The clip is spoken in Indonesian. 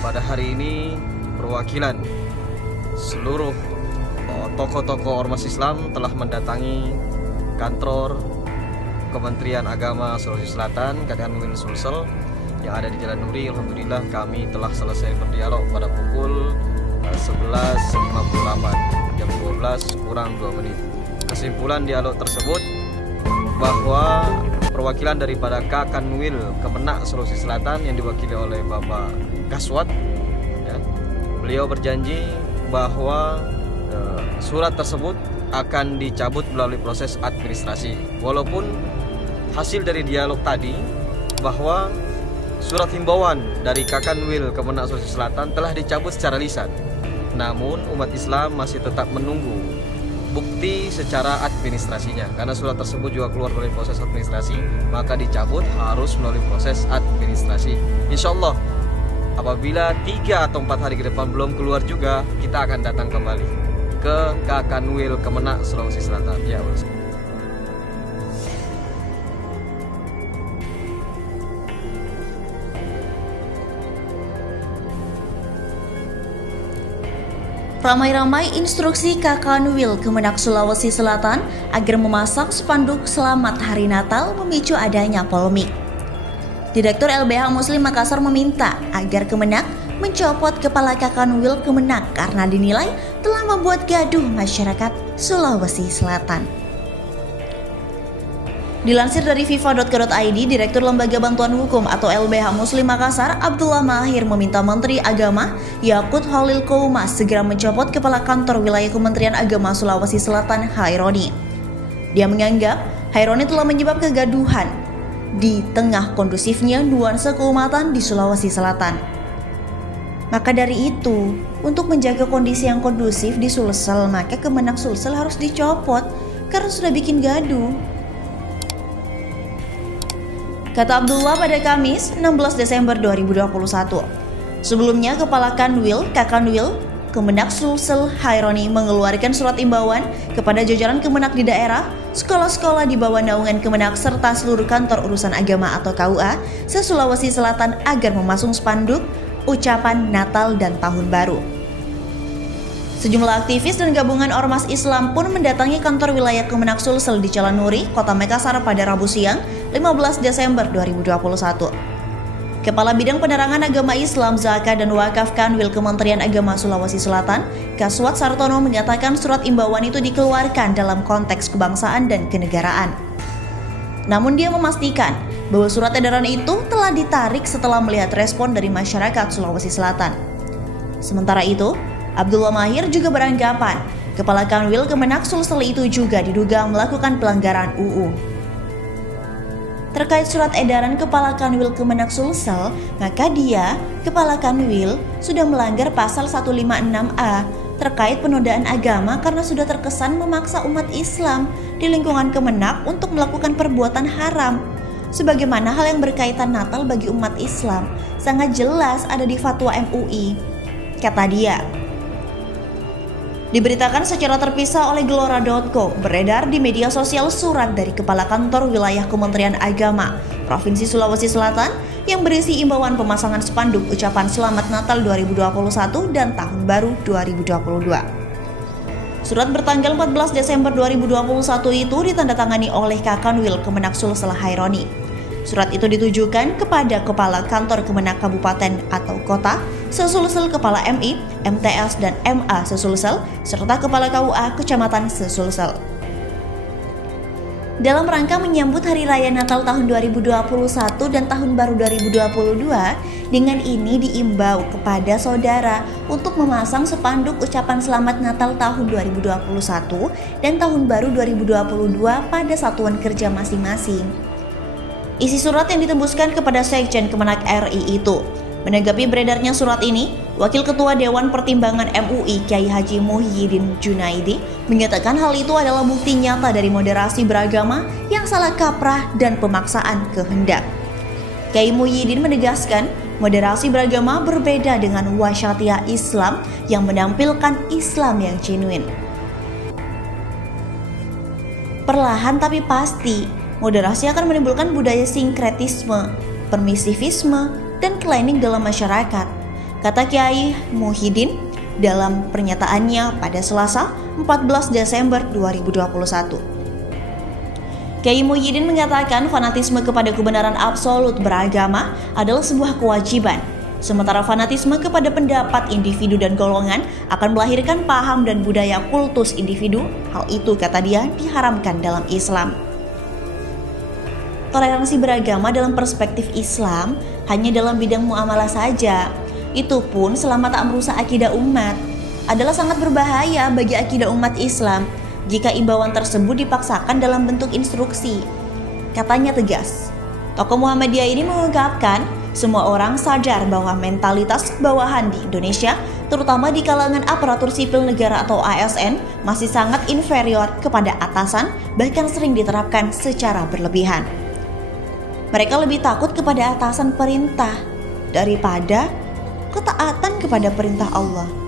pada hari ini perwakilan seluruh tokoh-tokoh ormas Islam telah mendatangi kantor Kementerian Agama Sulawesi Selatan, Kanwil Sulsel yang ada di Jalan Nuri. Alhamdulillah kami telah selesai berdialog pada pukul 11.58, jam 12 kurang 2 menit. Kesimpulan dialog tersebut bahwa perwakilan daripada Kanwil Kemenak Sulawesi Selatan yang diwakili oleh Bapak Kaswat, ya, beliau berjanji bahwa surat tersebut akan dicabut melalui proses administrasi. Walaupun hasil dari dialog tadi bahwa surat himbauan dari Kanwil Kemenak Sulawesi Selatan telah dicabut secara lisan, namun umat Islam masih tetap menunggu bukti secara administrasinya. Karena surat tersebut juga keluar melalui proses administrasi, maka dicabut harus melalui proses administrasi. Insya Allah apabila 3 atau 4 hari ke depan belum keluar juga, kita akan datang kembali ke Kanwil Kemenak Sulawesi Selatan. Ya, ramai-ramai instruksi Kanwil Kemenak Sulawesi Selatan agar memasang spanduk Selamat Hari Natal memicu adanya polemik. Direktur LBH Muslim Makassar meminta agar Kemenak mencopot kepala Kanwil Kemenak karena dinilai telah membuat gaduh masyarakat Sulawesi Selatan. Dilansir dari fifa.co.id, Direktur Lembaga Bantuan Hukum atau LBH Muslim Makassar, Abdullah Mahir meminta Menteri Agama Yakut Holil Koumas segera mencopot Kepala Kantor Wilayah Kementerian Agama Sulawesi Selatan Haironi. Dia menganggap Haironi telah menyebabkan kegaduhan di tengah kondusifnya nuansa keumatan di Sulawesi Selatan. Maka dari itu, untuk menjaga kondisi yang kondusif di Sulsel, maka Kemenak Sulsel harus dicopot karena sudah bikin gaduh, kata Abdullah pada Kamis 16 Desember 2021. Sebelumnya, Kepala Kanwil Kemenak Sulsel Haironi mengeluarkan surat imbauan kepada jajaran Kemenak di daerah, sekolah-sekolah di bawah naungan Kemenak serta seluruh kantor urusan agama atau KUA se-Sulawesi Selatan agar memasang spanduk ucapan Natal dan Tahun Baru. Sejumlah aktivis dan gabungan ormas Islam pun mendatangi kantor wilayah Kemenak Sulsel di Jalan Nuri, Kota Makassar pada Rabu siang 15 Desember 2021. Kepala Bidang Penerangan Agama Islam, Zakat dan Wakaf Kanwil Kementerian Agama Sulawesi Selatan, Kaswat Sartono mengatakan surat imbauan itu dikeluarkan dalam konteks kebangsaan dan kenegaraan. Namun dia memastikan bahwa surat edaran itu telah ditarik setelah melihat respon dari masyarakat Sulawesi Selatan. Sementara itu, Abdullah Mahir juga beranggapan Kepala Kanwil Kemenak Sulsel itu juga diduga melakukan pelanggaran UU. Terkait surat edaran Kepala Kanwil Kemenak Sulsel, maka dia, Kepala Kanwil, sudah melanggar pasal 156A terkait penodaan agama karena sudah terkesan memaksa umat Islam di lingkungan Kemenak untuk melakukan perbuatan haram. Sebagaimana hal yang berkaitan Natal bagi umat Islam sangat jelas ada di fatwa MUI, kata dia. Diberitakan secara terpisah oleh Gelora.co, beredar di media sosial surat dari Kepala Kantor Wilayah Kementerian Agama Provinsi Sulawesi Selatan yang berisi imbauan pemasangan spanduk ucapan Selamat Natal 2021 dan Tahun Baru 2022. Surat bertanggal 14 Desember 2021 itu ditandatangani oleh Kanwil Kemenak Sulsel Haironi. Surat itu ditujukan kepada Kepala Kantor Kemenak Kabupaten atau Kota, se-Sulsel, Kepala MI, MTS, dan MA se-Sulsel, serta Kepala KUA Kecamatan se-Sulsel. Dalam rangka menyambut Hari Raya Natal tahun 2021 dan Tahun Baru 2022, dengan ini diimbau kepada saudara untuk memasang spanduk ucapan Selamat Natal tahun 2021 dan Tahun Baru 2022 pada satuan kerja masing-masing. Isi surat yang ditembuskan kepada Sekjen Kemenak RI itu. Menanggapi beredarnya surat ini, Wakil Ketua Dewan Pertimbangan MUI Kiai Haji Muhyiddin Junaidi menyatakan hal itu adalah bukti nyata dari moderasi beragama yang salah kaprah dan pemaksaan kehendak. Kiai Muhyiddin menegaskan, moderasi beragama berbeda dengan wasyatiyah Islam yang menampilkan Islam yang genuine. Perlahan tapi pasti, moderasi akan menimbulkan budaya sinkretisme, permisivisme, dan klinik dalam masyarakat. kata Kiai Muhyiddin dalam pernyataannya pada Selasa 14 Desember 2021. Kiai Muhyiddin mengatakan fanatisme kepada kebenaran absolut beragama adalah sebuah kewajiban, sementara fanatisme kepada pendapat individu dan golongan akan melahirkan paham dan budaya kultus individu. Hal itu, kata dia, diharamkan dalam Islam. Toleransi beragama dalam perspektif Islam hanya dalam bidang muamalah saja. Itu pun selama tak merusak akidah umat. Adalah sangat berbahaya bagi akidah umat Islam jika imbauan tersebut dipaksakan dalam bentuk instruksi, katanya tegas. Tokoh Muhammadiyah ini mengungkapkan semua orang sadar bahwa mentalitas bawahan di Indonesia, terutama di kalangan aparatur sipil negara atau ASN, masih sangat inferior kepada atasan, bahkan sering diterapkan secara berlebihan. Mereka lebih takut kepada atasan perintah daripada ketaatan kepada perintah Allah.